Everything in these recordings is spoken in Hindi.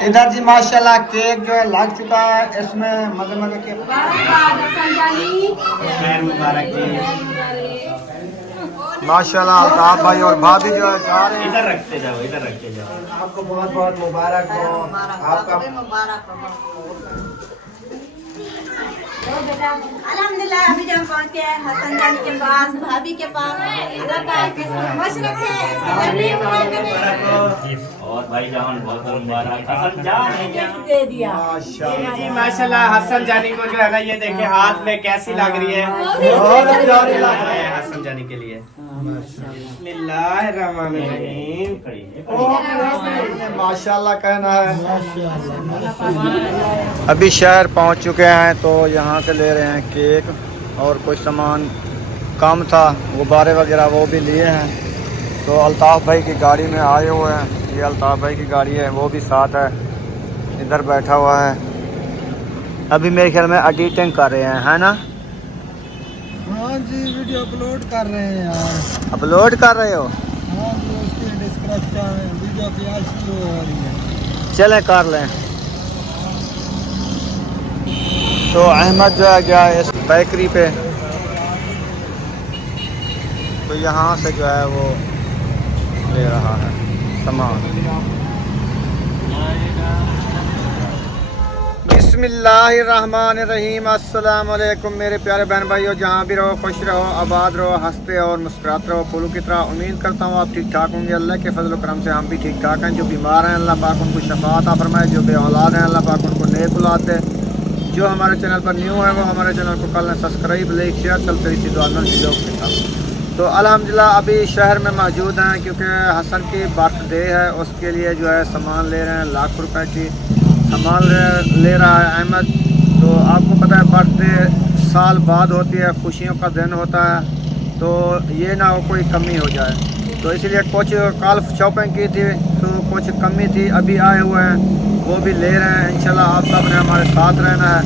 इधर जी माशाल्लाह केक जो है लग चुका है, इसमें मजे मजे के माशाल्लाह अल्ताफ भाई और भाभी जो है जा रहे हैं। इधर रखते जाओ, इधर रखते जाओ। आपको बहुत बहुत मुबारक हो आपका। अल्हम्दुलिल्लाह अभी जब पहुंचे हैं हसन जान के पास, भाभी के पास। अल्लाह पाक खुश रखे, और भाई जान बहुत मुबारक। हसन जान दे दिया जी माशाल्लाह। हसन जानी को जो है ना ये देखे हाथ में कैसी लग रही है, बहुत प्यारी लग रही है हसन जानी के लिए। बिस्मिल्लाहिर्रहमानिर्रहीम। माशाल्लाह कहना है। अभी शहर पहुंच चुके हैं तो यहाँ से ले रहे हैं केक और कुछ सामान कम था, गुब्बारे वगैरह वो भी लिए हैं। तो अल्ताफ़ भाई की गाड़ी में आए हुए हैं, ये अल्ताफ़ भाई की गाड़ी है, वो भी साथ है, इधर बैठा हुआ है। अभी मेरे ख्याल में एडिटिंग कर रहे हैं, है ना? हाँ जी, वीडियो अपलोड कर रहे हैं यार। अपलोड कर रहे हो? हाँ जी, उसकी डिस्क्रिप्शन वीडियो की आज शुरू हो रही है। चलें कर लें। तो अहमद जो है गया इस बेकरी पे, तो यहाँ से जो है वो ले रहा है सामान। बिस्मिल्लाहिर्रहमानिर्रहीम। अस्सलाम वालेकुम मेरे प्यारे बहन भाइयों, जहाँ भी रहो खुश रहो, आबाद रहो, हंसते और मुस्कुराते रहो फूलों की तरह। उम्मीद करता हूँ आप ठीक ठाक होंगे। अल्लाह के फजल करम से हम भी ठीक ठाक हैं। जो बीमार हैं अल्लाह पाक उनको शफा अता फरमाए, जो बे औलाद हैं अल्लाह पाक उनको नेक औलाद दे। जो हमारे चैनल पर न्यू है वो हमारे चैनल को कर लें सब्सक्राइब, लाइक शेयर, चलते इसी दुआ में वीडियो के साथ। तो अल्हम्दुलिल्लाह अभी शहर में मौजूद हैं क्योंकि हसन की बर्थडे है, उसके लिए जो है सामान ले रहे हैं। लाख रुपए की सामान ले रहा है अहमद। तो आपको पता है बर्थडे साल बाद होती है, खुशियों का दिन होता है, तो ये ना हो कोई कमी हो जाए। तो इसलिए कुछ कल शॉपिंग की थी तो कुछ कमी थी, अभी आए हुए हैं वो भी ले रहे हैं। इंशाल्लाह आप सब ने हमारे साथ रहना है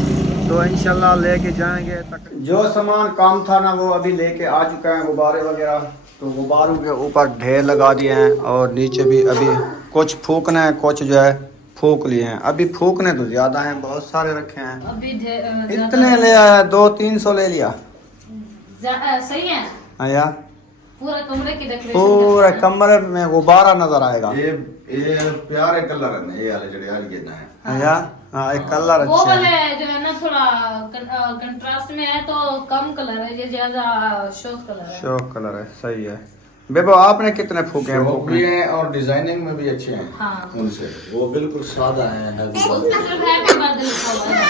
तो इंशाल्लाह लेके जाएंगे। जो सामान काम था ना वो अभी लेके आ चुका है, गुब्बारे वगैरह। तो गुब्बारों के ऊपर ढेर लगा दिए हैं और नीचे भी अभी कुछ फूकना है, कुछ जो है फूक लिए हैं। अभी फूकने तो ज्यादा हैं, बहुत सारे रखे हैं। अभी इतने ले आया, 200-300 ले लिया। सही है। हाँ यार, पूरा कमरे की डेकोरेशन पूरे कमरे में गुब्बारा नजर आएगा। ये प्यारे कलर है ये वाले जो यार ये ना है। हाँ यार, हाँ एक कलर वो अच्छा वाले है। जो है ना थोड़ा कंट्रास्ट में है तो कम कलर है, ये ज्यादा शोक कलर है। शौक कलर है, सही है। बेबो आपने कितने फूके हैं? शौक भी हैं और डिजाइनिंग में भी अच्छे हैं। हाँ। उनसे वो बिल्कुल सादा है उसमें सिर्फ हैप्पी बर्थडे लिखा हुआ है।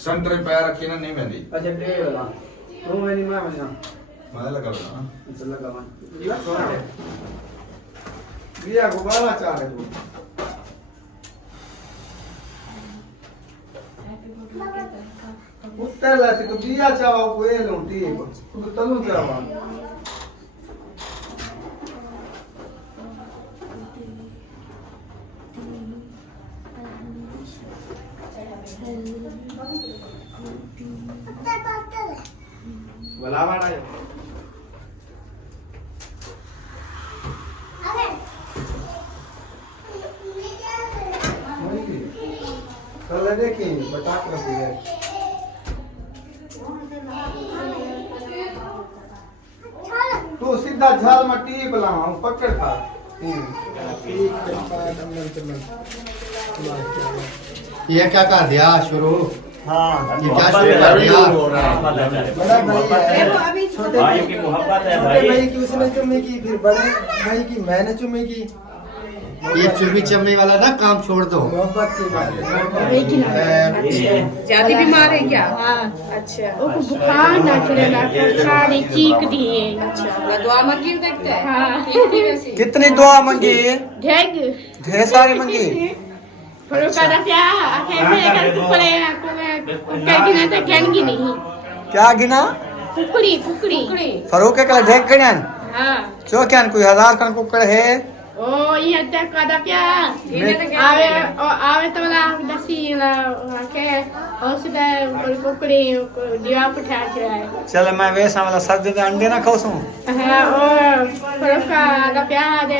संतरे पैर रखी ना नहीं बंदी। अच्छा दे वाला तो मेरी मां बना मैं लगा ना चल लगा मान दिया गुब्बारा चाह रहे तू उत्तर लाते तो दिया चावा को ये लूटी को तो तलू चावा वाला वाला कल देखिए बटाक रखी है। तू सीधा झाल में टीप लावा पकड़ खा। ये क्या कर दिया शुरू? हाँ ये क्या शुरू कर दिया? बड़ा भाई है, अभी छोटे भाइयों की मोहब्बत है छोटे भाई। भाई की उसने चुम्मी की, फिर बड़े भाई की मैंने चुम्मी की। ये चुम्मी चम्मी वाला ना काम छोड़ दो। मोहब्बत की बात ज्यादा बीमार है क्या? हाँ अच्छा उसको बुखार ना चलेगा सारी चीख दिए। अच्छा दुआ मांगी देखते हैं। हाँ ठीक थी वैसी। कितनी दुआ मांगी? ढेग ढेर सारी मांगी। फरोका दा क्या कहते हैं कुकड़े कुकड़े गिना तो कहनगी नहीं। क्या गिना? कुकड़ी कुकड़ी फरूक के कल ढेक गणन हाँ जो क्या कोई 1000 खन कुकड़ है। ओ ये तक का दा क्या आवे तो वाला दसी ना के औषध कुकड़ी दिवा पठा चढ़ाए। चल मैं वैसा वाला सर्दी के अंडे ना खाऊं सू। हाँ और फरोका दा प्याज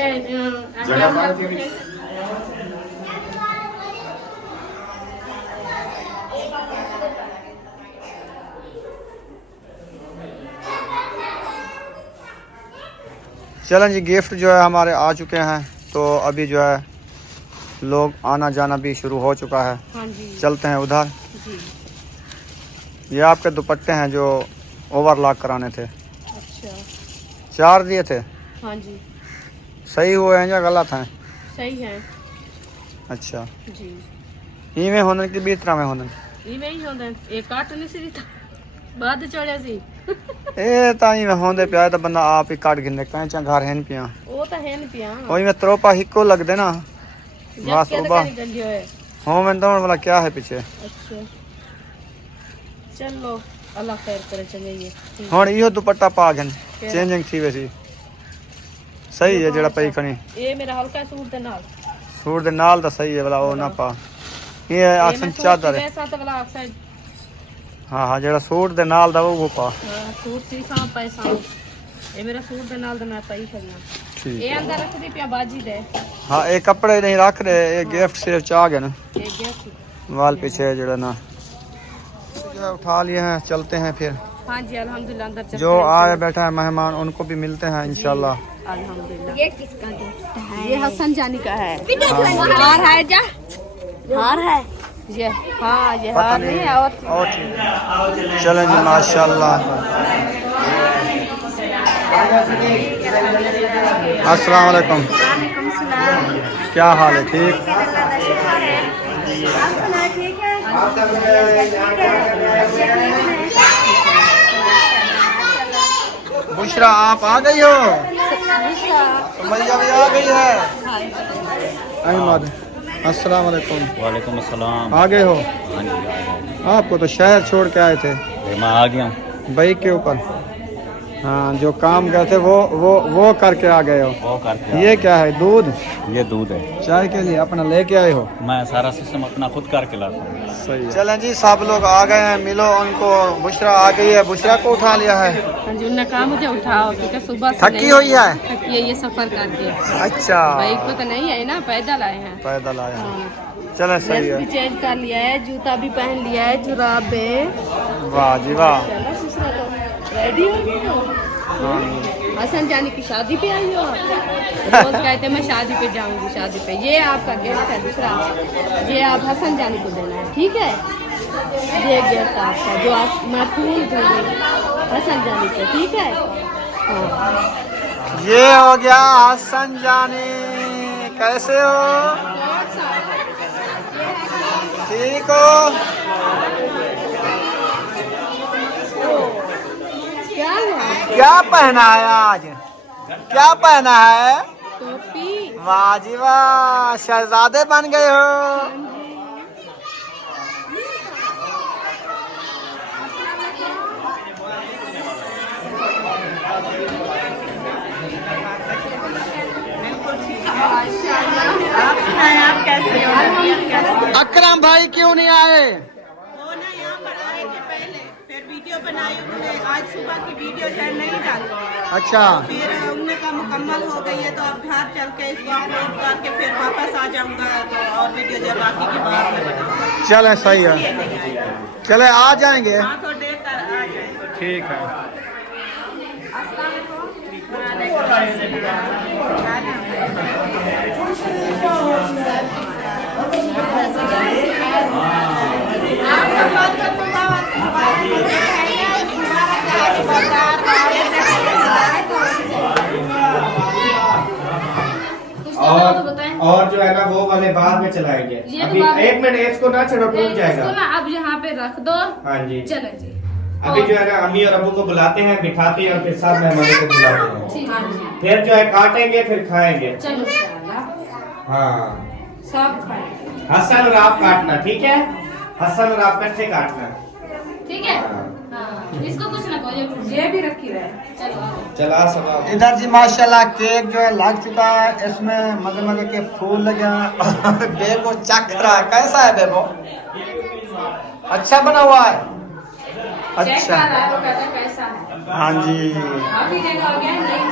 चलें जी गिफ्ट जो है हमारे आ चुके हैं तो अभी जो है लोग आना जाना भी शुरू हो चुका है। हाँ जी चलते हैं उधर। जी ये आपके दुपट्टे हैं जो ओवरलॉक कराने थे। अच्छा 4 दिए थे। हाँ जी सही हुए हैं या गलत हैं? सही है अच्छा जी। इवें होने की भी तरह में होने इवें ही होंदा एक काट नहीं सी बाद चढ़िया सी ए ताई में होंदे पिया तो बंदा आप ही काट गिंदे कैंचा घर है नहीं पिया वो तो है नहीं पिया ओई में त्रोपा हिको लग दे ना बस क्या ओबा तो गंदी होए। हो में दौड़ वाला क्या है पीछे। अच्छा चलो अल्लाह खैर करे चले ये हुन इहो दुपट्टा पा गन चेंजिंग थी वैसी सही है जेड़ा पई खणी ये मेरा हल्का सूट दे नाल सूट दे नाल दा सही है वाला ओ ना पा ये आसन चादर है। वैसा तो वाला अक्सर हाँ हाँ जेड़ा सूट दे नाल दा वो पा सूट सी सा पैसा ये मेरा सूट दे नाल दा मैं पाई करना ठीक ये अंदर रख दी पिया बाजी दे। हाँ ये कपड़े नहीं रख रहे ये गिफ्ट सिर्फ चाह गए ना ये गिफ्ट वाल पीछे जेड़ा ना जो है उठा लिए हैं चलते हैं फिर। हाँ जी अल्हम्दुलिल्लाह अंदर चलते जो हैं। आए बैठा है मेहमान उनको भी मिलते हैं इंशाल्लाह। अल्हम्दुलिल्लाह ये किसका गिफ्ट है? ये हसन जानी का है। हार है जा हार है ये हाँ ये पता हार नहीं नहीं है और ठीक है चलें जी माशाल्लाह। अस्सलाम वालेकुम क्या हाल है? ठीक बुशरा आप आ गई हो? मैया भी आ गई है। अहमद अस्सलाम वालेकुम। वालेकुम अस्सलाम। आ गए हो? हाँ जी, आ गए। आपको तो शहर छोड़ के आए थे। मैं आ गया हूँ। बाइक के ऊपर हाँ जो काम गए थे वो करके आ गए हो। वो करके ये क्या है? दूध? ये दूध है। चाय के लिए अपना लेके आए हो? मैं सारा सिस्टम अपना खुद करके लाता हूँ। सही है। चलें जी सब लोग आ गए हैं मिलो उनको। बुशरा आ गई है। बुशरा को उठा लिया है। हाँ जी उन्होंने कहा मुझे उठाओ क्योंकि सुबह से थकी हुई है? थकी है ये सफर करके। अच्छा बाइक को तो नहीं है ना पैदल आए हैं। पैदल आया है। चलें सही ड्रेस भी है। चेंज कर लिया है जूता भी पहन लिया है जुराबे। वाह जी वाह। चलो दूसरा तो रेडी हो गए हो। हसन जानी की शादी पे आई हो आप? रोज कहते मैं शादी पे जाऊंगी शादी पे। ये आपका गिफ्ट है दूसरा ये आप हसन जानी को देना है ठीक है। ये गिफ्ट आपका जो आप मैं फूल दूंगी हसन जानी पे ठीक है। हाँ ये हो गया हसन जानी। कैसे हो? ठीक हो? क्या हुआ? क्या पहना है आज? क्या पहना है? टोपी। वाह जी वाह शहजादे बन गए हो। आप कैसे हो? अकरम भाई क्यों नहीं आए? वो ना यहाँ पर आए थे पहले फिर वीडियो बनाई उन्होंने आज सुबह की वीडियो शायद नहीं डाली। अच्छा फिर उन्होंने कहा मुकम्मल हो गई है तो अब घर चल के इसको अपलोड करके फिर वापस आ जाऊंगा तो और वीडियो जब बाकी की बाद में बनाऊंगा। चले सही है। चले आ जाएंगे। हाँ तो देर तक आ जाएंगे। ठीक है। और जो है ना वो वाले बाद में चलाएंगे। ये अभी बाद- 1 मिनट इसको ना चलो टूट इसको जाएगा। ना अब यहाँ पे रख दो। हाँ जी चलो जी। अभी जो है ना अम्मी और अबू को बुलाते हैं, बिठाते हैं और फिर सब मेहमानों को बुलाते हैं। ठीक है। फिर जो है काटेंगे फिर खाएंगे। चलो हाँ सब खाएंगे। हसन और आप काटना, ठीक है? हसन और आप कच्चे काटना। ठीक है। हाँ इसको कुछ ना कहो, ये भी रखी रहे। चलो चला सब इधर जी माशाल्लाह केक जो है लग चुका है, इसमें मजे मजे के फूल लगे हैं। बेबो चख रहा है, कैसा है बेबो? अच्छा बना हुआ है। चेक अच्छा कर रहा है, वो कहता है कैसा है। हाँ जी, काफी दिन हो गया नहीं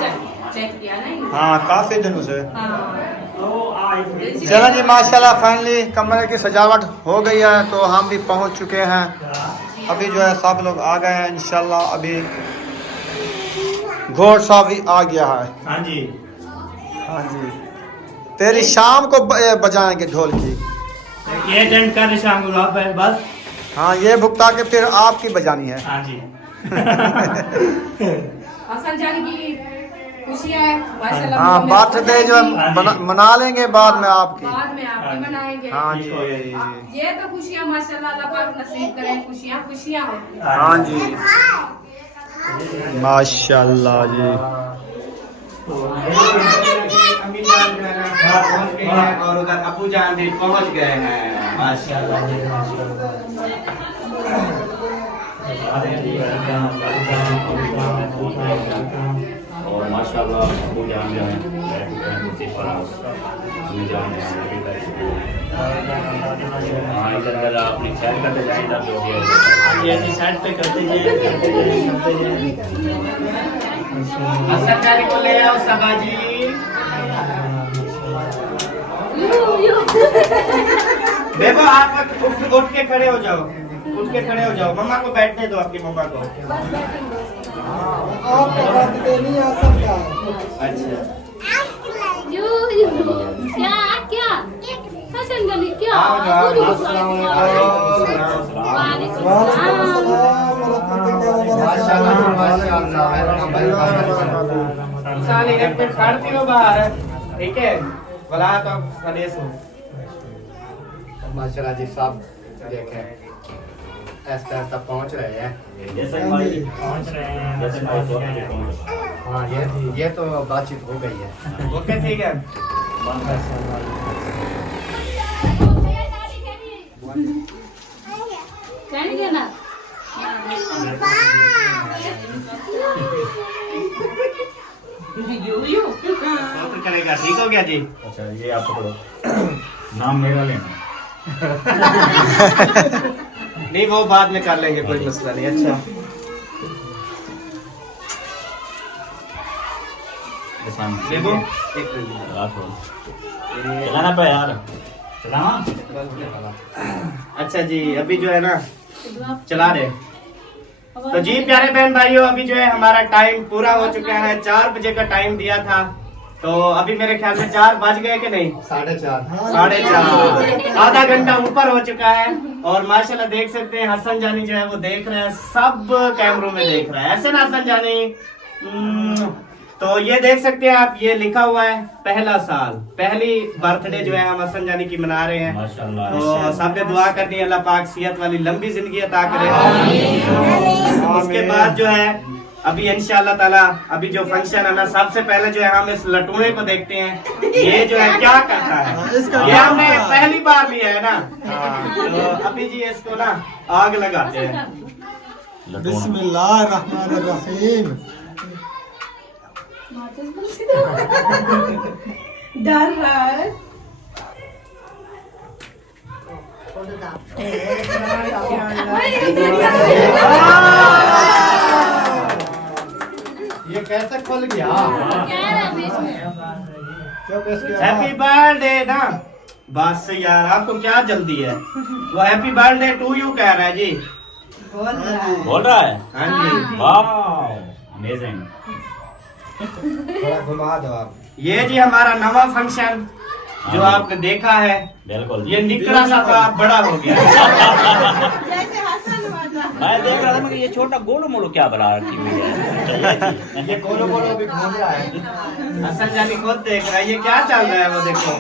चेक किया नहीं। हाँ काफी दिनों से। हाँ चलो जी माशाल्लाह फाइनली कमरे की सजावट हो गई है, तो हम भी पहुंच चुके हैं। अभी जो है सब लोग आ गए हैं इंशाल्लाह। अभी घोड़ साहब भी आ गया है। हाँ जी हाँ जी, तेरी शाम को बजाएंगे ढोल की। ये एजेंट का निशान गुलाब है बस। हाँ ये भुगता के फिर आपकी बजानी है। हाँ जी हसन जान की खुशियाँ है माशाल्लाह। हाँ बर्थडे जो है मना लेंगे बाद में आपकी। बाद में आपकी मनाएंगे। हाँ जी ये तो खुशियाँ माशाल्लाह अल्लाह पाक नसीब करें, खुशियाँ खुशियाँ होती हैं। हाँ जी माशाल्लाह जी। अम्मी जान जो है ना पहुंच गए हैं और उधर अबू जान भी पहुंच गए हैं। माशाल्लाह और माशाल्लाह अबू जान जो है बैठ चुके हैं कुर्सी पर। अम्मी जान जो है अभी बैठ चुके हैं। हाँ इधर अगर अपनी सेट करते जाए इधर जो भी है साइड पे करते जाए। हसन जानी को ले आओ सबाजी। देखो आप उठ के खड़े हो जाओ, उठ के खड़े हो जाओ। मम्मा को बैठने दो, आपकी मम्मा को। आपका बर्थडे नहीं आ सकता। अच्छा क्या क्या हसन गली क्या? आओ जाओ। वालेकुम वालेकुम सलाम। अस्सलाम वरहमतुल्लाहि वबरकातुहू। साली एक मिनट खड़ती हो बाहर, ठीक है? बुला तो खड़े सो। माशाल्लाह जी सब देखें ऐसा ऐसा पहुंच रहे हैं। जैसे भाई पहुंच रहे हैं, जैसे भाई पहुंच रहे हैं। हाँ ये तो बातचीत हो गई है। ओके ठीक है। जाएंगे ना? तो करेगा, ठीक हो गया जी। अच्छा ये आप पकड़ो, नाम मेरा लेना। नहीं वो बाद में कर लेंगे, कोई मसला नहीं। अच्छा लेबो एक चलाना पे यार, चलाना। अच्छा जी अभी जो है ना चला रहे। तो जी प्यारे बहन भाइयों अभी जो है हमारा टाइम पूरा हो चुका है। 4 बजे का टाइम दिया था, तो अभी मेरे ख्याल में 4 बज गए कि नहीं? 4:30 आधा घंटा ऊपर हो चुका है। और माशाल्लाह देख सकते हैं हसन जानी जो है वो देख रहे हैं, सब कैमरों में देख रहा है, ऐसे ना हसन जानी। तो ये देख सकते हैं आप, ये लिखा हुआ है पहला साल, पहली बर्थडे जो है हम हसन जानी की मना रहे हैं। माशाल्लाह। तो सबने दुआ करनी है अल्लाह पाक सेहत वाली लंबी जिंदगी अता करे। उसके बाद जो है अभी इंशाल्लाह ताला अभी जो फंक्शन है ना, सबसे पहले जो है हम इस लटूने को देखते हैं, ये जो है क्या करता है। ये हमने पहली बार लिया है ना, तो अभी जी इसको ना आग लगाते हैं। बिस्मिल्लाहिर्रहमानिर्रहीम। डर रहा है। ये कैसे खुल गया? क्या है बीच में? हैप्पी बर्थडे ना, बस यार आपको क्या जल्दी है? वो हैप्पी बर्थडे टू यू कह रहा है जी। बोल रहा है? हाँ जी वाह अमेजिंग। थोड़ा घुमा दो आप। ये जी हमारा नवा फंक्शन जो आपने देखा है, बिल्कुल। ये निकला सा था, बड़ा हो गया। जैसे हसन वाला। मैं देख रहा था मगर ये छोटा गोलो मोलो क्या बना रखी हुई है। ये गोलो गोलो भी घूम रहा है। हसन जानी खुद देख रहा है, ये क्या चल रहा है वो देखो।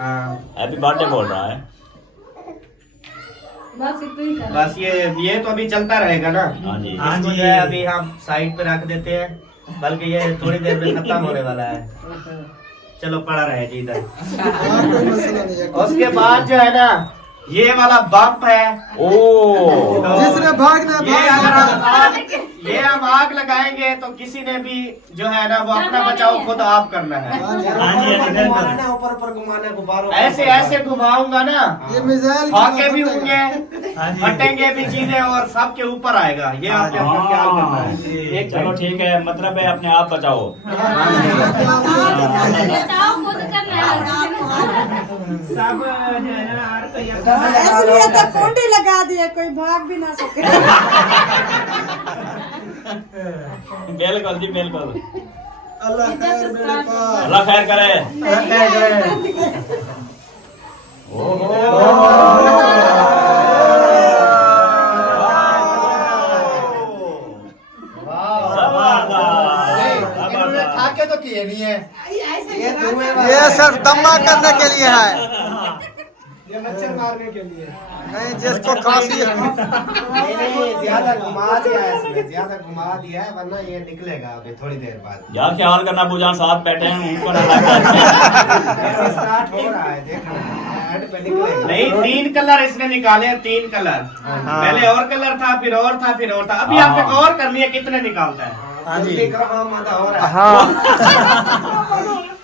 हाँ हैप्पी बर्थडे बोल रहा है। बस इतना ही कर। बस ये तो अभी चलता रहेगा ना। हाँ जी। इसको जो है अभी हम साइड पे रख देते हैं, बल्कि ये थोड़ी देर में खत्म होने वाला है। चलो पड़ा रहे जी इधर। कोई मसला नहीं है। उसके बाद जो है ना ये वाला बम्प है। ओ जिसने भागना है, ये हम आग लगाएंगे तो किसी ने भी जो है ना वो अपना बचाव खुद आप करना है। ऊपर ऊपर घुमाना है गुब्बारों को। ऐसे ऐसे घुमाऊंगा ना, ये मिसाइल फाके भी होंगे, फटेंगे भी चीजें और सबके ऊपर आएगा। ये आपने अपना ख्याल करना है। एक चलो ठीक है, मतलब है अपने आप बचाओ। बचाओ खुद करना है। सब जो है ना हर कोई इसलिए तो कुंडी लगा दिया, कोई भाग भी ना सके। बिल्कुल जी बिल्कुल। अल्लाह खैर मेरे पास। अल्लाह खैर करे। इन्होंने ठाके तो किए नहीं है, ये सिर्फ दम्मा करने के लिए है, ये मच्छर मारने के लिए नहीं जिसको खांसी है। नहीं, ज्यादा घुमा दिया है इसमें, ज्यादा घुमा दिया है, वरना ये निकलेगा अभी थोड़ी देर बाद। यार ख्याल करना बुजान साथ बैठे हैं ऊपर स्टार्ट हो रहा है, देखना एंड पे निकलेगा। नहीं, 3 कलर इसने निकाले हैं, 3 कलर। पहले और कलर था, फिर और था, फिर और था। अभी आपने गौर कर लिया कितने निकालता है। जल्दी करो, मादा हो रहा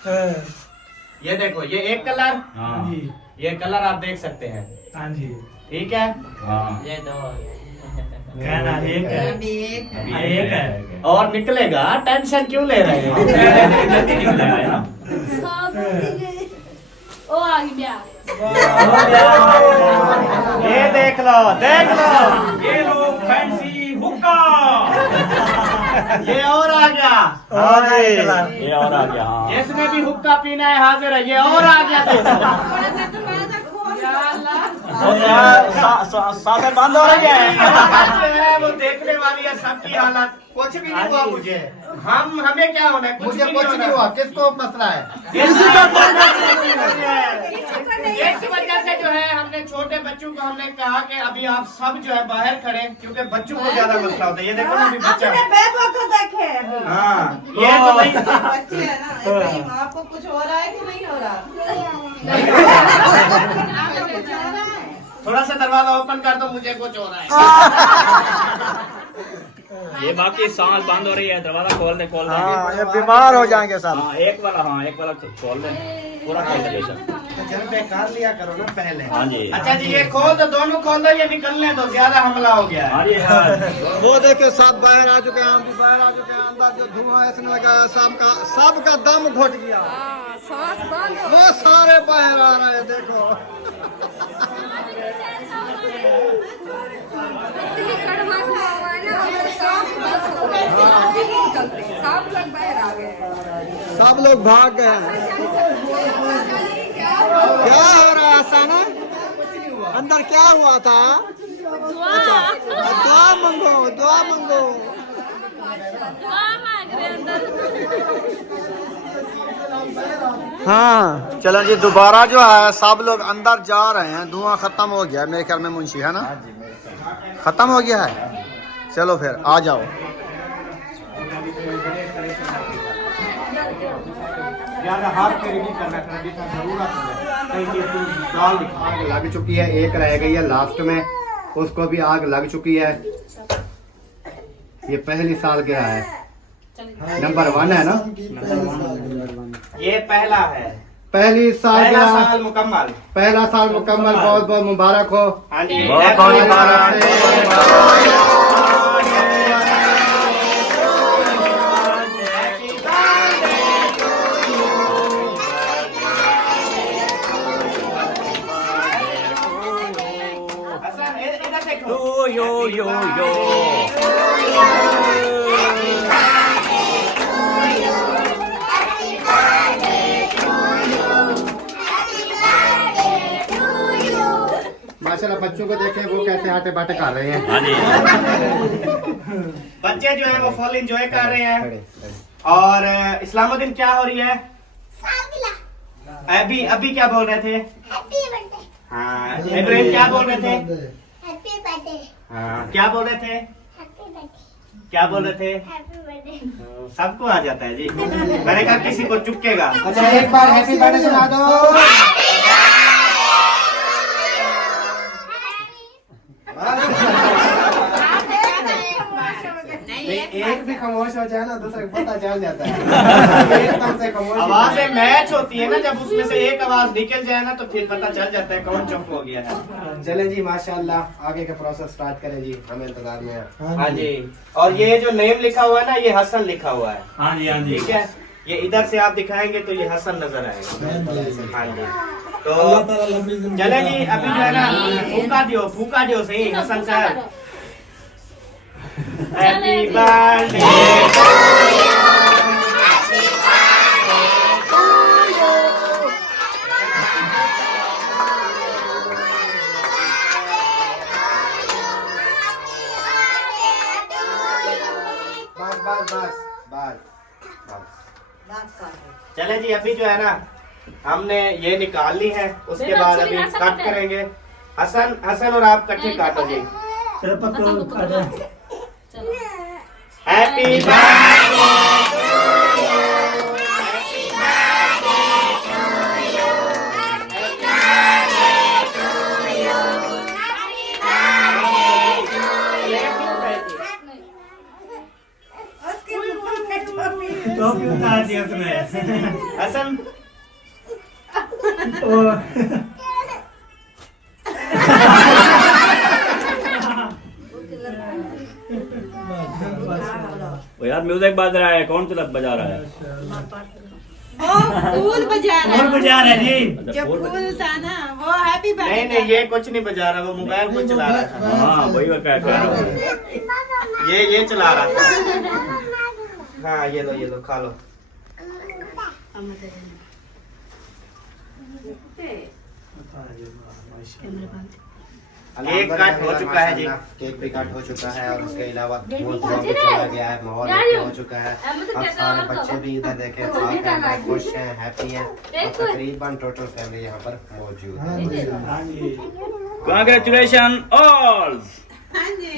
है। ये देखो, ये 1 कलर, हाँ ये कलर आप देख सकते हैं। हाँ जी, ठीक है। हाँ ये 2 कहना एक है, एक है और निकलेगा, टेंशन क्यों ले रहे हैं। जल्दी निकलेगा है ना। ओ आ गया। ये देख लो, देख लो, ये लो फैंसी हुक्का। ये और आ गया। ये और आ गया। हाँ जिसने भी हुक्का पीना है हाजिर है। ये और आ गया। साथ बंद हो रही है। वो देखने वाली है सबकी हालत। कुछ भी नहीं हुआ मुझे। हमें क्या होना है, मुझे कुछ नहीं हुआ, किसको मसला है? इस वजह से जो है हमने छोटे बच्चों को हमने कहा कि अभी आप सब जो है बाहर खड़े, क्योंकि बच्चों को ज्यादा मसला होता है। ये देखो ना अभी बच्चा। को देखे अभी। हाँ, ये तो नहीं। बच्चे है ना, कहीं आपको कुछ हो रहा है कि नहीं हो रहा? थोड़ा सा दरवाजा ओपन कर दो, मुझे कुछ हो रहा है। ये बाकी सांस बंद हो रही है, दरवाजा खोल दे खोल दे। हाँ ये बीमार हो जाएंगे सब। हाँ एक वाला खोल दे, पूरा खोल दे बेशक। जल पे कर लिया करो ना पहले। हाँ जी अच्छा जी, ये खोल दो, दोनों खोल दो, ये निकलने दो, ज्यादा हमला हो गया है। हाँ जी हाँ। वो देखे सब बाहर आ चुके हैं, हम भी बाहर आ चुके हैं। अंदर जो धुआं इसने लगाया सबका दम घुट गया। सांस बंद हो। वो सारे बाहर आ रहे हैं, देखो। इतनी कड़वा हुआ है ना, सांस बंद हो गए। सब लोग बाहर आ गए। सब लोग भाग गए हैं। क्या हो रहा है साना? अंदर क्या हुआ था? अच्छा, दुआ मांगो, दुआ मांगो। हाँ चलो जी, दोबारा जो है सब लोग अंदर जा रहे हैं। धुआं खत्म हो गया मेरे ख्याल में, मुंशी है ना, खत्म हो गया है। चलो फिर आ जाओ। ज्यादा हाथ करी नहीं करना, जरूरत है। कई चीज दाल आग लग चुकी है, एक रह गई है लास्ट में, उसको भी आग लग चुकी है। ये पहली साल गिरा है, नंबर 1 है ना, ये पहला है, पहली साल पहला गिरा, साल मुकम्मल। पहला साल मुकम्मल। बहुत बहुत मुबारक हो। हाँ जी, बहुत बहुत मुबारक। इधर देखो। यो यो यो माशाल्लाह बच्चों को देखें वो कैसे आटे बाटे कर रहे हैं। हाँ जी बच्चे जो है वो फुल एंजॉय कर रहे हैं। और इस्लामुद्दीन क्या हो रही है? अभी अभी क्या बोल रहे थे? हाँ इब्राहिम क्या बोल रहे थे? हाँ क्या बोल रहे थे? क्या बोल रहे थे? सबको आ जाता है जी। मैंने कहा किसी को चुपकेगा। अच्छा एक बार हैप्पी बर्थडे सुना दो। एक भी खामोश हो जाए ना दूसरे को पता चल जाता है। एकदम से खामोश आवाजें मैच होती है ना, जब उसमें से एक आवाज निकल जाए ना तो फिर पता चल जाता है कौन चुप हो गया है। चले जी माशाल्लाह आगे का प्रोसेस स्टार्ट करें जी, हम इंतजार में हैं। हाँ जी। और ये जो नेम लिखा हुआ है ना, ये हसन लिखा हुआ है। हाँ जी हाँ जी। ठीक है, ये इधर से आप दिखाएंगे तो ये हसन नजर आएगा। हाँ जी। तो चले जी, अभी जो है ना फूका दियो सही हसन साहब। हैप्पी बर्थडे बस चले जी, अभी जो है ना हमने ये निकाल ली है, उसके बाद अभी कट करेंगे। हसन और आप इकट्ठे काटो जी। हैप्पी हसन वो यार म्यूजिक बज रहा है, कौन सा बजा रहा है? फूल बजा रहा है। बजा रहा है जी। जो फूल था ना वो हैप्पी बर्थडे। नहीं ये कुछ नहीं बजा रहा, वो मोबाइल को चला रहा था। हाँ वही वो कह रहा हूँ। ये चला रहा था। हाँ ये लो खा लो। केक कट हो चुका है जी। केक भी कट हो चुका है और उसके अलावा बहुत भी चला गया है, माहौल भी हो चुका है। अब सारे बच्चे भी इधर देखे साथ हैं, खुश हैं, हैप्पी हैं और तकरीबन टोटल फैमिली यहाँ पर मौजूद है। Congratulations all। हाँ जी,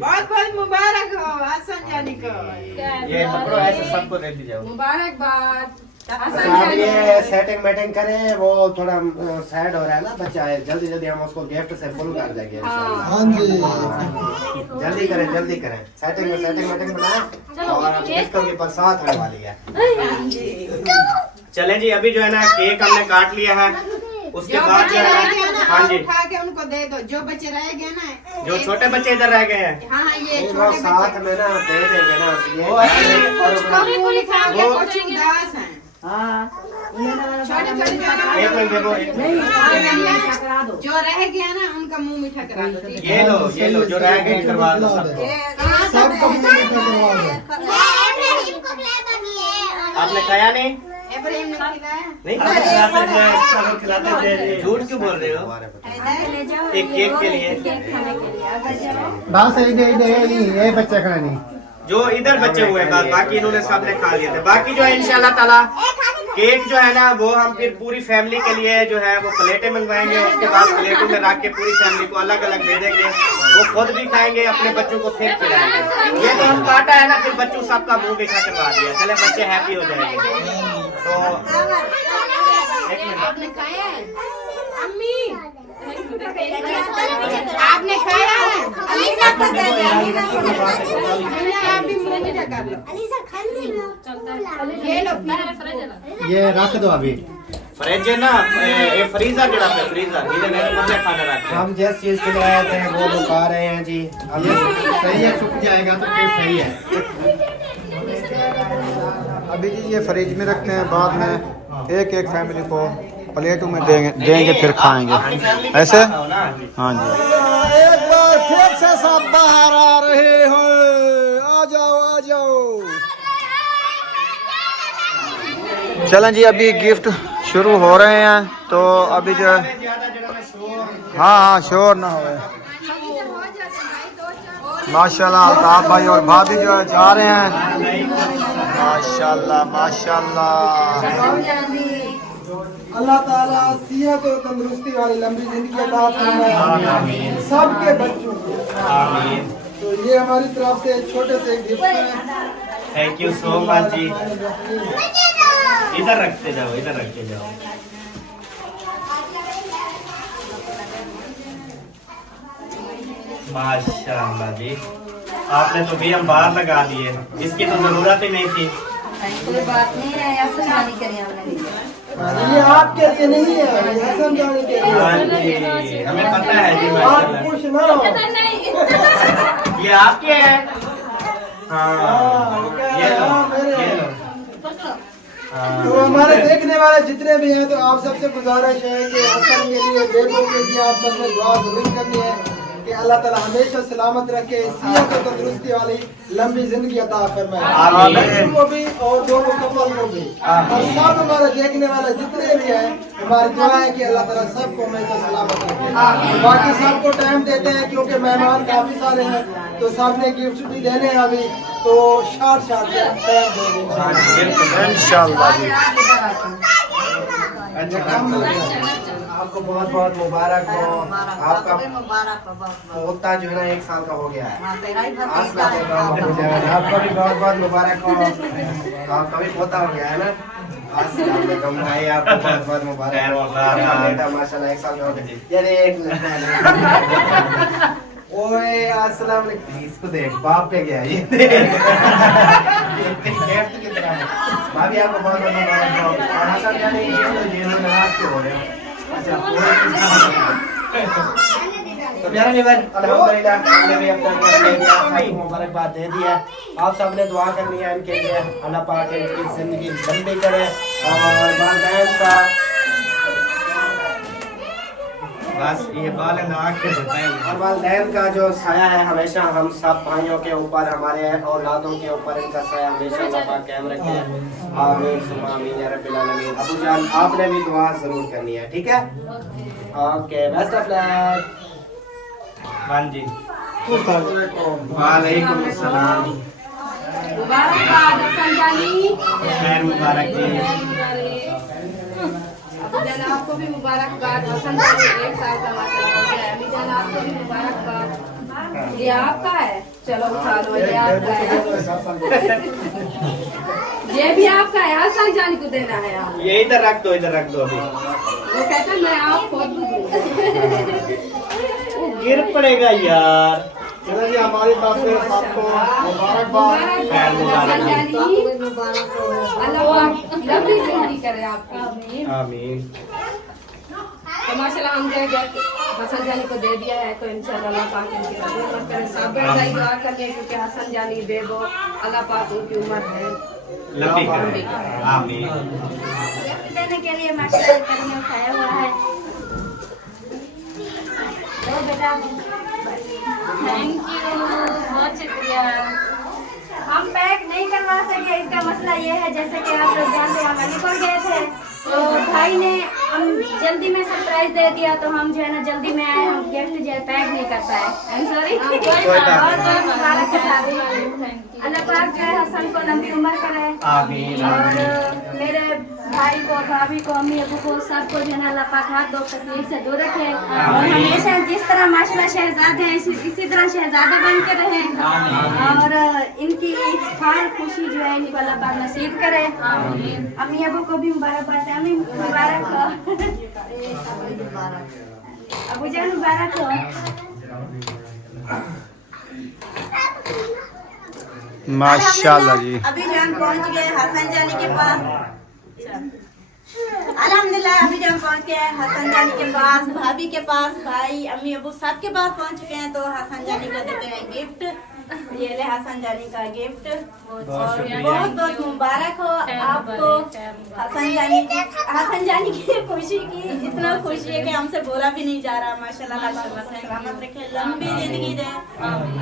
बहुत बहुत मुबारक हो हसन जानी को। ये पकड़ो, ऐसे सबको दे दीजिए। मुबारकबाद। अब ये सेटिंग मेटिंग करें, वो थोड़ा सैड हो रहा है ना बच्चा है, जल्दी जल्दी हम उसको गिफ्ट से फुल कर देंगे। जल्दी करें सेटिंग मेटिंग बनाए और अब गिफ्ट की बरसात होने वाली है। चले जी, अभी जो है ना केक हमने काट लिया है, उसके बाद जो है ना हाँ जी उठा के उनको दे दो, जो बच्चे रह गए ना, जो छोटे बच्चे इधर रह गए हैं। हाँ ये वो छोटे साथ में ना दे देंगे ना ये वो कुछ उदास हैं। छोटे एक मिनट देखो, जो रह गया ना उनका मुंह मीठा करा दो। ये लो जो रह गए करवा दो सबको। आपने खाया नहीं? इब्राहिम ने खिलाया नहीं खिलाते थे। झूठ क्यों बोल रहे हो? एक केक के लिए बस ये बच्चे खाने नहीं, जो इधर बचे हुए हैं बस, बाकी इन्होंने सबने खा लिए थे। बाकी जो है इंशाल्लाह ताला केक जो है ना वो हम फिर पूरी फैमिली के लिए जो है वो प्लेटें मंगवाएंगे, उसके बाद प्लेटों में रख के पूरी फैमिली को अलग अलग दे देंगे। वो खुद भी खाएंगे, अपने बच्चों को फिर खिलाएंगे। ये तो हम काटा है ना, फिर बच्चों सबका मुंह मीठा करवा दिया। चले बच्चे हैप्पी हो जाएंगे। तो एक मिनट, आपने खाया है अम्मी? आपने खाया है? आप भी मुंह मीठा कर लो। ये लो ये रख दो अभी। फ्रिज है ना, ये फ्रीजर जरा पे फ्रीजर इधर नहीं खाना रखते। हम जिस चीज के लिए आए थे वो लुका रहे हैं जी। अब ये सही है, छुप जाएगा तो फिर सही है। अभी जी ये फ्रिज में रखते हैं, बाद में एक एक फैमिली को प्लेटों में देंगे फिर खाएंगे ऐसे। हाँ जी, एक बार फिर से सब बाहर आ रहे हो, आ जाओ। चलें जी, अभी गिफ्ट शुरू हो रहे हैं तो अभी जो है हाँ शोर ना हो। माशाल्लाह अल्ताफ भाई और भाभी जो है जा रहे हैं। माशाल्लाह अल्लाह ताला सेहत और तंदुरुस्ती वाली लंबी जिंदगी अता फरमाए सबके बच्चों को। तो ये हमारी तरफ से छोटे से गिफ्ट है। थैंक यू सो मच जी। इधर रखते जाओ, इधर रखते जाओ। माशाल्लाह जी, आपने तो भी हम बाहर लगा दिए, इसकी तो जरूरत ही नहीं थी। कोई बात नहीं है, ऐसा नहीं करिए हमने। ये आपके लिए नहीं है, हसन जानी के लिए। हाँ जी, हमें पता है जी। आप माशाल्लाह खुश ना हो। ये आपके है। हाँ, ये लो, ये लो। तो हमारे देखने वाले जितने भी हैं, तो आप सबसे गुजारिश है कि हसन के लिए, बेबो के लिए आप सबने दुआ जरूर करनी है कि अल्लाह ताला हमेशा सलामत रखे, सेहत और तंदुरुस्ती वाली लंबी जिंदगी अता फरमाए को भी और दोनों कपल को भी। और सब हमारे देखने वाले जितने भी हैं, हमारी दुआ है कि अल्लाह ताला सबको हमेशा सलामत रखे। बाकी सबको टाइम देते हैं क्योंकि मेहमान काफी सारे हैं, तो सबने गिफ्ट भी देने हैं अभी, तो शार्ट से टाइम देंगे इंशाल्लाह जी। आपको बहुत बहुत मुबारक हो। आपका पोता जो है ना 1 साल का हो गया है। आपका भी बहुत बहुत मुबारक हो। आपका भी पोता हो गया है ना। भाई आपको बहुत बहुत मुबारक हो। बेटा माशाल्लाह 1 साल का हो गया। यार एक मिनट, ओए अस्सलाम वालेकुम। इसको देख, बाप पे गया ये। भाभी आपको बहुत बहुत मुबारक हो। और हसन जाने ये नाराज क्यों हो रहे हो? तो प्यारे व्यूअर, अल्हम्दुलिल्लाह हमने भी अपना मुबारकबाद दे दिया। आप सब ने दुआ करनी है इनके लिए, अल्लाह पाक इनकी जिंदगी लंबी करे और वालिदैन का बस ये बाल और वालिदैन का जो साया है हमेशा हम सब भाइयों के ऊपर, हमारे औलादों के ऊपर इनका साया हमेशा अल्लाह पाक कायम रखे। आमीन सुम्मा आमीन या रब्बिल आलमीन। अबू जान आपने भी दुआ जरूर करनी है, ठीक है? Okay, best of luck. हाँ जी, वालेकुम अस्सलाम। मुबारकबाद हसन जानी। खैर मुबारक जी। अबू जान आपको भी मुबारकबाद। हसन जानी 1 साल का माशाल्लाह हो गया है। अम्मी जान आपको भी मुबारकबाद। ये आपका है, चलो उठा लो, ये आपका है। ये भी आपका है, हसन जानी को देना है आप। ये इधर रख दो, इधर रख दो अभी। वो कहता है मैं आप खुद दूंगा। वो गिर पड़ेगा यार। चलो जी, हमारी तरफ से सबको मुबारकबाद। हसन जानी, अल्लाह पाक लंबी जिंदगी करे आपकी। आमीन। तो माशाल्लाह हम जो है हसन जानी को दे दिया है, तो इंशाल्लाह अल्लाह पाक इनकी उम्र करे। सब बड़ी दुआ करने, क्योंकि हसन जानी बेबो अल्लाह पाक उनकी उम्र है लंबी करे। आमीन। देने के लिए माशाल्लाह कदम उठाया हुआ है। तो बेटा थैंक यू, बहुत शुक्रिया। हम पैक नहीं करवा सके, इसका मसला ये है जैसे कि आप लोग जानते हैं हम अलीपुर गए थे, तो भाई ने हम जल्दी में सरप्राइज दे दिया, तो हम जो है ना जल्दी में आए, हम गिफ्ट जो है पैक नहीं कर पाए। I am sorry. बहुत बहुत मुबारक बता दें। अल्लाह पाक जो है हसन को लंबी उम्र करे आमीन। और मेरे भाई को, भाभी को, अम्मी अबू को, सबको जो है ना अल्लाह पाक हाथ दो तकलीफ से दूर रखे और हमेशा जिस तरह माशाल्लाह शहजादे हैं इसी तरह शहजादे बन के रहे और इनकी हर खुशी जो है इनको अल्लाह पाक नसीब करे। अम्मी अबू को भी मुबारकबाद है। अम्मी मुबारक हो। अबू जान मुबारक हो। माशाल्लाह जी। अभी जान पहुंच गए हसन जानी के पास। अल्हम्दुलिल्लाह अभी जब पहुंच गए हसन जानी के पास, भाभी के पास, भाई अम्मी अबू सबके पास पहुंच चुके हैं, तो हसन जानी को देते हैं गिफ्ट। ये ले हसन जानी का गिफ्ट और बहुत बहुत मुबारक हो आपको। हसन जानी की खुशी की इतना खुशी है कि हमसे बोला भी नहीं जा रहा। माशाल्लाह माशाल्लाह सलामत रखे, लंबी जिंदगी दे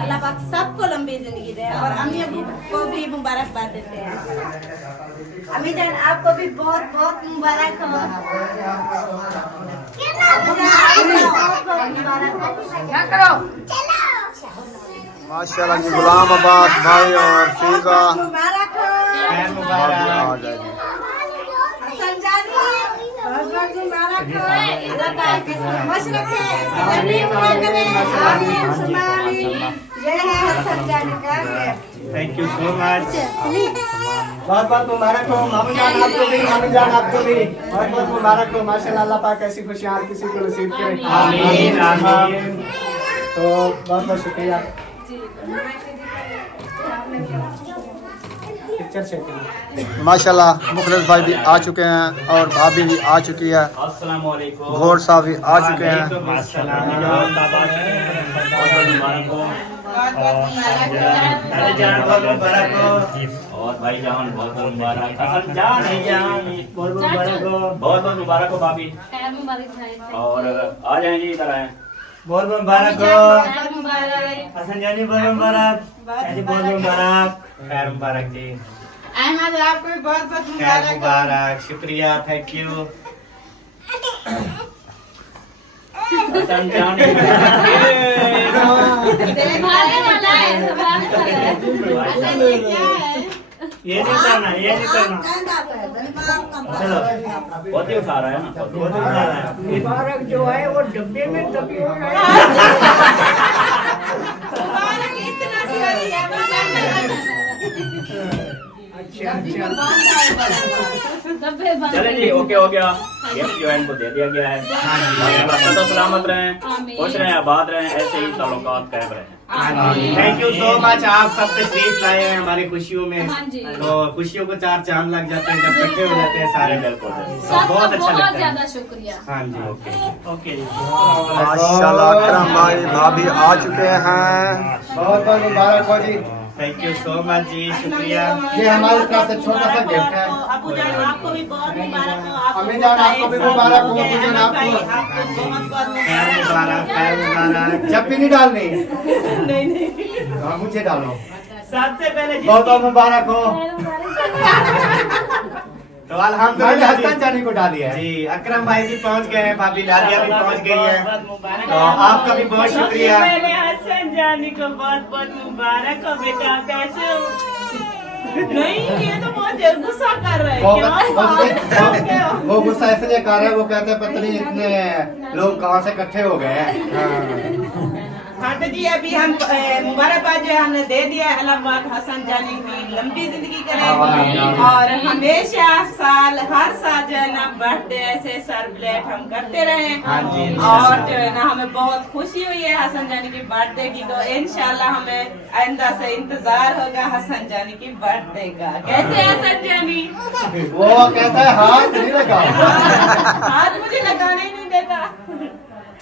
अल्लाह पाक, सबको लंबी जिंदगी दे। और अम्मी अबू को भी मुबारकबाद देते हैं। अम्मी जान आपको भी बहुत बहुत मुबारक हो। क्या करो? माशाल्लाह जी, गुलाम अब्बास भाई और फीजा मुबारक हो। खैर मुबारक। हसन जानी बहुत बहुत अल्लाह पाक इसको खुश रखे, इसकी जर्नी पूरा करे। आमीन सुम्मा आमीन। ये है हसन जानी का gift. Thank you so much. बहुत बहुत मुबारक हो मामू जान आपको भी, मामू जान आपको भी बहुत बहुत मुबारक हो। माशाल्लाह अल्लाह पाक ऐसी खुशियाँ हर किसी को नसीब करे। आमीन आमीन। तो बहुत बहुत शुक्रिया। पिक्चर चेक करिए। माशाल्लाह मुखलिस भाई भी आ चुके हैं और भाभी भी आ चुकी है, अस्सलाम वालेकुम। घोर साहब भी आ चुके हैं। और भाई जान बहुत बहुत मुबारक। हसन जान है जान, बहुत बहुत मुबारक हो, बहुत बहुत मुबारक हो भाभी। खैर मुबारक भाई। और आ जाएं जी, इधर आए। बहुत बहुत मुबारक हो। खैर मुबारक। हसन जानी बहुत मुबारक। चाची बहुत बहुत मुबारक। खैर मुबारक जी। अहमद आपको भी बहुत बहुत खैर मुबारक हो। मुबारक, शुक्रिया, थैंक यू। हसन जान भागने वाला है, भागने वाला है। असल ये क्या है? ये नहीं करना, ये नहीं करना। चलो बहुत ही उठा रहा है ना, बहुत ही उठा रहा है। मुबारक जो है वो डब्बे में दबी हो गई। मुबारक इतना सही है। डब्बे बंद। चले जी, ओके हो गया। गिफ्ट जो है इनको दे दिया गया है। अल्लाह तो सलामत रहें, खुश रहें, आबाद रहें, ऐसे ही ताल्लुकात कायम रहें। Thank you so much. आप सब तशरीफ लाए हैं हमारी खुशियों में। हाँ जी। तो खुशियों को चार चांद लग जाते हैं जब इकट्ठे हो जाते हैं सारे। बिल्कुल। तो बहुत अच्छा लगता है। ज्यादा शुक्रिया। हाँ जी, ओके जी। माशाल्लाह अकरम भाई भाभी आ चुके हैं। बहुत बहुत मुबारक हो जी। थैंक यू सो मच जी, शुक्रिया। ये हमारी तरफ से छोटा सा गिफ्ट है। अबू जान आपको भी बहुत मुबारक हो। अम्मी जान आपको भी मुबारक हो। अबू जान आपको बहुत बहुत खैर मुबारक, खैर मुबारक। जब भी नहीं डालनी। नहीं हाँ मुझे डालो। सबसे पहले बहुत बहुत मुबारक हो। तो अल्हम्दुलिल्लाह हसन जानी को डालिए जी। अकरम भाई भी पहुंच गए हैं, भाभी नादिया भी पहुंच गई है। तो आपका भी बहुत शुक्रिया। हसन जानी को बहुत बहुत मुबारक हो बेटा। कैसे हो? नहीं ये तो बहुत गुस्सा कर रहे हैं। वो गुस्सा इसलिए कर रहे हैं, वो कहते हैं पता नहीं इतने लोग कहाँ से इकट्ठे हो गए हैं। हाँ तो जी अभी हम मुबारकबाद जो है हमने दे दिया है। अल्लाह पाक हसन जानी की लंबी जिंदगी करे और हमेशा हर साल जो है ना बर्थडे ऐसे सेलिब्रेट हम करते रहे। और जो है ना हमें बहुत खुशी हुई है हसन जानी की बर्थडे की। तो इंशाल्लाह हमें आइंदा से इंतजार होगा हसन जानी की बर्थडे का। कैसे हसन जानी? वो कहता है हाथ नहीं लगा। हाथ मुझे लगाने ही नहीं देता।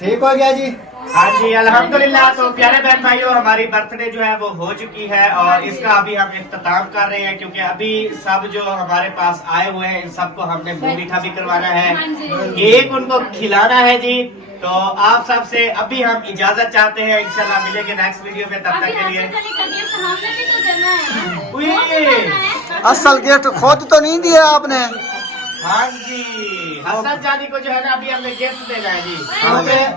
ठीक हो गया जी। हाँ जी अल्हम्दुलिल्लाह। तो प्यारे बहन भाइयों, हमारी बर्थडे जो है वो हो चुकी है और इसका अभी हम इख्तिताम कर रहे हैं, क्योंकि अभी सब जो हमारे पास आए हुए हैं इन सबको हमने मुंह मीठा भी करवाना है, केक उनको खिलाना है जी। तो आप सब से अभी हम इजाजत चाहते हैं। इंशाल्लाह मिलेंगे नेक्स्ट वीडियो में, तब तक के लिए असल गिफ्ट खुद तो नहीं दिया आपने। हाँ जी, हसन जानी को जो है ना अभी हमने गिफ्ट देना है जी।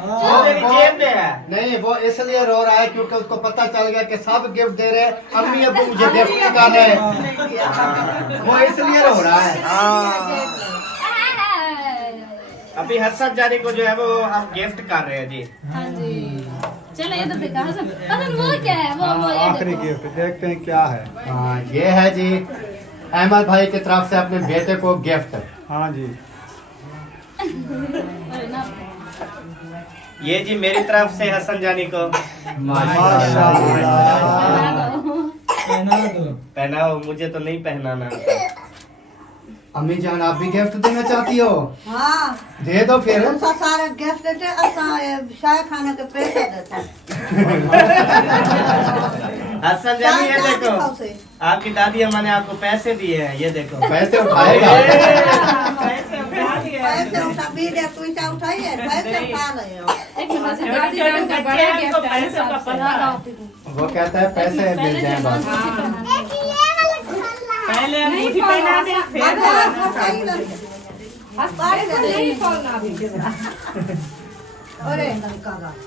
वो मेरी जेब में है। नहीं वो इसलिए रो रहा है क्योंकि उसको पता चल गया कि सब गिफ्ट दे रहे हैं, अम्मी अब्बू मुझे गिफ्ट निकाले हैं। वो इसलिए रो रहा है। अभी हसन जानी को जो है वो हम गिफ्ट कर रहे हैं जी। हाँ जी। चलो ये तो देखा हसन। हसन वो क्या है? वो ये आखिरी देखो। गिफ्ट देखते हैं क्या है। हाँ ये है जी अहमद भाई की तरफ से अपने बेटे को गिफ्ट। हाँ जी ये जी मेरी तरफ से हसन जानी को। पहनाओ, मुझे तो नहीं पहनाना। अम्मी जान आप भी गिफ्ट देना चाहती हो? हाँ दे दो फिर। सारे गिफ्ट देते शाह खाने के पैसे देते। हसन जानी ये देखो, आपकी दादी अम्मा ने आपको पैसे दिए हैं, ये देखो। पैसे उठाएगा। पैसे उठा भी दे, तू इसे उठाइए पैसे उठा ले। वो कहता है पैसे मिल जाए बस। पहले अंगूठी पहना दे फिर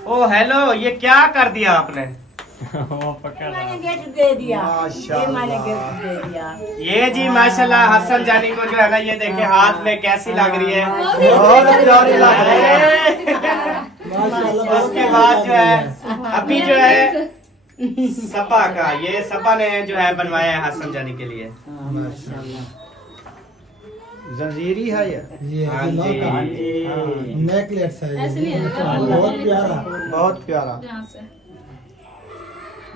ओ हेलो, ये क्या कर दिया आपने? मैंने गिफ्ट दे दिया, ये मैंने गिफ्ट दे दिया। ये जी माशाल्लाह हसन जानी को जो है ना, ये देखे हाथ में कैसी लग रही है, बहुत प्यारी लग रही है। उसके बाद जो है अभी जो है सपा का, ये सपा ने जो है बनवाया है हसन जानी के लिए। जंजीरी है ये हाँ जी। नेकलेस है ऐसे नहीं है। बहुत प्यारा, बहुत प्यारा। यहाँ से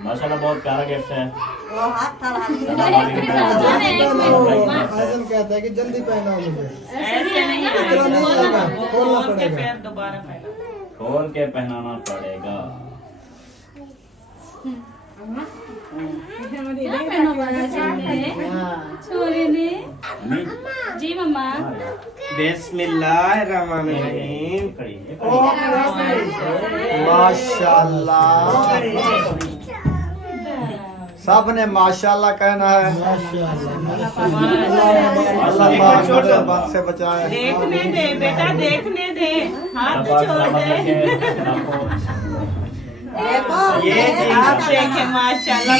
माशाल्लाह बहुत प्यारा गिफ्ट है। वो हाथ था आजम कहता है कि जल्दी पहनाओ मुझे। ऐसे नहीं है, इतना नहीं आएगा, खोलना खोल के पड़ेगा। फिर दोबारा पहना। खोल के पहनाना पड़ेगा। क्या पहना वाला छोरे ने? जी मम्मा। बिस्मिल्लाहिर्रहमानिर्रहीम। माशाल्लाह, सब ने माशाल्लाह कहना है। अल्लाह पाक से बचाए। देखने दे बेटा, देखने दे, हाथ छोड़ दे। ये जी आप देखें माशाल्लाह।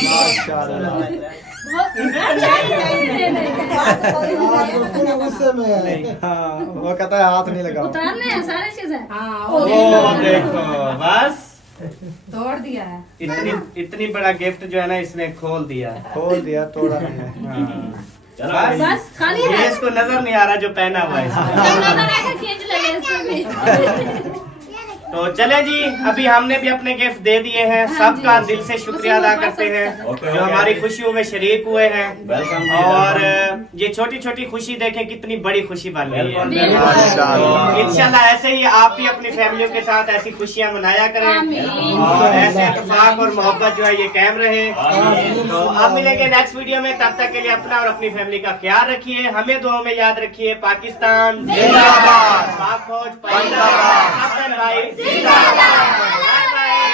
पूरे गुस्से में है। हाँ, वो कहता है हाथ नहीं लगाओ। उतारने हैं सारे चीजें। ओ देखो बस तोड़ दिया है। इतनी बड़ा गिफ्ट जो है ना इसने खोल दिया। खोल दिया, तोड़ा नहीं है। बस बस खाली ये है। इसको नजर नहीं आ रहा जो पहना हुआ है इसने। खींच लगे इसमें भी। तो चले जी, अभी हमने भी अपने गिफ्ट दे दिए हैं। सबका दिल से शुक्रिया अदा करते हैं जो हमारी खुशियों में शरीक हुए हैं। वेलकम। और ये छोटी छोटी खुशी देखें कितनी बड़ी खुशी बन रही है। माशाल्लाह। इंशाल्लाह ऐसे ही आप भी अपनी फैमिलियों के साथ ऐसी खुशियां मनाया करें और ऐसे इत्तेफाक और मोहब्बत जो है ये कायम रहे। तो अब मिलेंगे नेक्स्ट वीडियो में, तब तक के लिए अपना और अपनी फैमिली का ख्याल रखिए। हमें दुआओं में याद रखिए। पाकिस्तान जिंदाबाद, पाक फौज जिंदाबाद, सब भाई जिंदाबाद। Bye bye.